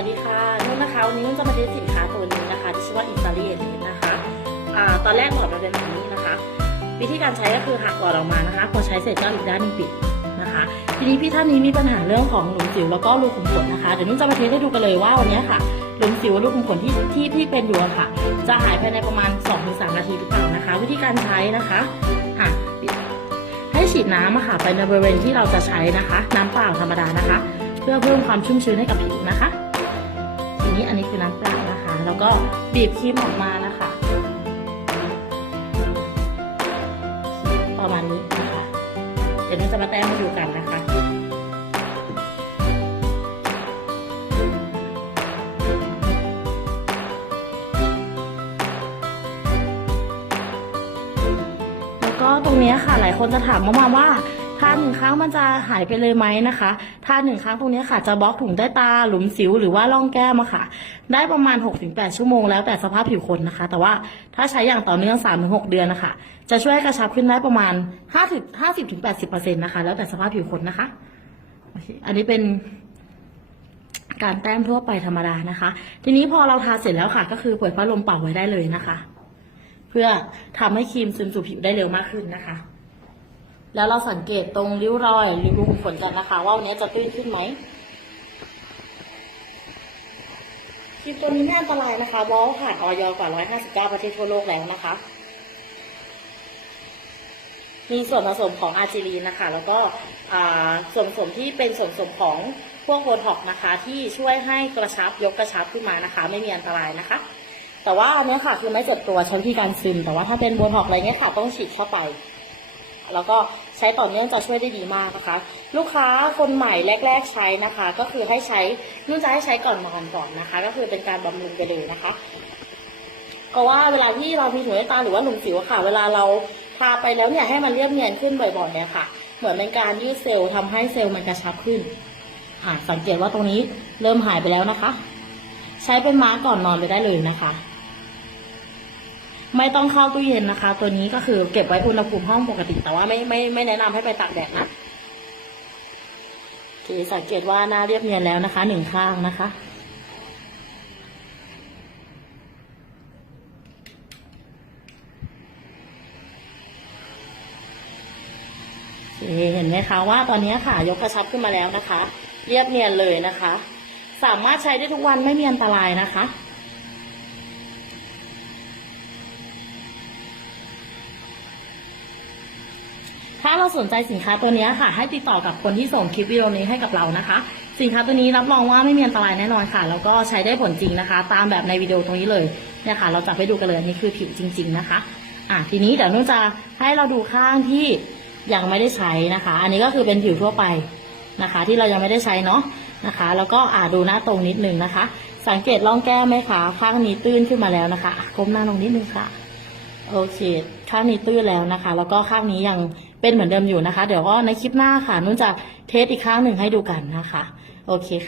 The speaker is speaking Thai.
วัสดีค่ะนุ่นนะคะวันนี้นุ่นจะมาเทสสินค้าตัวนี้นะคะที่ชื่อว่าอิตาลีเอเลนนะคะอ่าตอนแรกหลอดมันเป็นแบบนี้นะคะ วิธีการใช้ก็คือหักหลอดออกมานะคะพอใช้เสร็จก็อีกด้านนึงปิดนะคะ ทีนี้พี่ท่านนี้มีปัญหาเรื่องของหลุมสิวแล้วก็รูขุมขนนะคะเดี๋ยวนุ่นจะมาเทสให้ดูกันเลยว่าวันนี้ค่ะหลุมสิวรูขุมขนที่ที่ที่เป็นอยู่ค่ะ จะหายภายในประมาณ 2-3 นาทีหรือเปล่านะคะ วิธีการใช้นะคะอะให้ฉีดน้ำค่ะไปในบริเวณที่เราจะใช้นะคะ น้ำเปล่าธรรมดานะคะ เพื่อเพิ่มความชุ่มชื้นให้กับผิวนะคะ นี้อันนี้คือน้ำเปล่านะคะ แล้วก็บีบครีมออกมานะคะ ประมาณนี้นะคะ เดี๋ยวเราจะมาแต้มให้ดูกันนะคะแล้วก็ตรงนี้ค่ะหลายคนจะถามมามาว่า ทานหนึ่งครั้งมันจะหายไปเลยไหมนะคะทานหนึ่งครั้งตรงนี้ค่ะจะบล็อกถุงใต้ตาหลุมสิวหรือว่าร่องแก้มอะค่ะ ได้ประมาณ 6-8 ชั่วโมงแล้วแต่สภาพผิวคนนะคะ แต่ว่าถ้าใช้อย่างต่อเนื่อง 3-6 เดือนนะคะ จะช่วยกระชับขึ้นได้ประมาณ 50-80-80%นะคะ แล้วแต่สภาพผิวคนนะคะ อันนี้เป็นการแต้มทั่วไปธรรมดานะคะ ทีนี้พอเราทาเสร็จแล้วค่ะ ก็คือเปิดพัดลมเป่าไว้ได้เลยนะคะ เพื่อทำให้ครีมซึมสู่ผิวได้เร็วมากขึ้นนะคะ แล้วเราสังเกตตรงริ้วรอยหรือรูขุมขนกันนะคะ ว่าวันนี้จะตื้นขึ้นไหมคีมตัวนี้ไม่อันตรายนะคะเพราะว่าผ่านออยกว่า 159 ประเทศทั่วโลกแล้วนะคะ มีส่วนผสมของอาร์จิลีนนะคะ แล้วก็ส่วนผสมที่เป็นส่วนผสมของพวกโบท็อกนะคะ ที่ช่วยให้กระชับยกกระชับขึ้นมานะคะ ไม่มีอันตรายนะคะ แต่ว่าอันเนี้ยค่ะคือไม่เจ็บตัวใช้วิธีการซึม แต่ว่าถ้าเป็นโบท็อกอะไรเงี้ยค่ะ ต้องฉีดเข้าไป แล้วก็ใช้ต่อเนื่องจะช่วยได้ดีมากนะคะ ลูกค้าคนใหม่แรก ๆ ใช้นะคะ ก็คือให้ใช้นุ่นจะให้ใช้ก่อนนอนก่อนนะคะ ก็คือเป็นการบำรุงไปเลยนะคะเพราะว่าเวลาที่เรามีถุงใต้ตาหรือว่าหลุมสิวค่ะ เวลาเราทาไปแล้วเนี่ยให้มันเรียบเนียนขึ้นบ่อยๆเนี่ยค่ะ เหมือนเป็นการยืดเซลล์ทำให้เซลล์มันกระชับขึ้นอ่าสังเกตว่าตรงนี้เริ่มหายไปแล้วนะคะ ใช้เป็นม้าก่อนนอนไปได้เลยนะคะ ไม่ต้องเข้าตู้เย็นนะคะ ตัวนี้ก็คือเก็บไว้อุณหภูมิห้องปกติ แต่ว่าไม่ไม่ไม่แนะนำให้ไปตากแดดนะโอเคสังเกตว่าหน้าเรียบเนียนแล้วนะคะหนึ่งข้างนะคะโอเห็นไหมคะว่าตอนนี้ค่ะยกกระชับขึ้นมาแล้วนะคะ เรียบเนียนเลยนะคะ สามารถใช้ได้ทุกวันไม่มีอันตรายนะคะ ถ้าเราสนใจสินค้าตัวนี้ค่ะ ให้ติดต่อกับคนที่ส่งคลิปวิดีโอนี้ให้กับเรานะคะ สินค้าตัวนี้รับรองว่าไม่มีอันตรายแน่นอนค่ะ แล้วก็ใช้ได้ผลจริงนะคะ ตามแบบในวิดีโอตรงนี้เลยเนี่ยค่ะ เราจับไปดูกันเลยอันนี้คือผิวจริง ๆนะคะ อะทีนี้เดี๋ยวนุ่นจะให้เราดูข้างที่ยังไม่ได้ใช้นะคะ อันนี้ก็คือเป็นผิวทั่วไปนะคะ ที่เรายังไม่ได้ใช้เนาะนะคะ แล้วก็อ่าดูหน้าตรงนิดนึงนะคะ สังเกตร่องแก้มไหมคะข้างนี้ตื้นขึ้นมาแล้วนะคะอะก้มหน้าลงนิดนึงค่ะ โอเค ข้างนี้ตื้นแล้วนะคะ แล้วก็ข้างนี้ยัง เป็นเหมือนเดิมอยู่นะคะ เดี๋ยวก็ในคลิปหน้าค่ะนุ่นจะเทสอีกครั้งหนึ่งให้ดูกันนะคะ โอเคค่ะ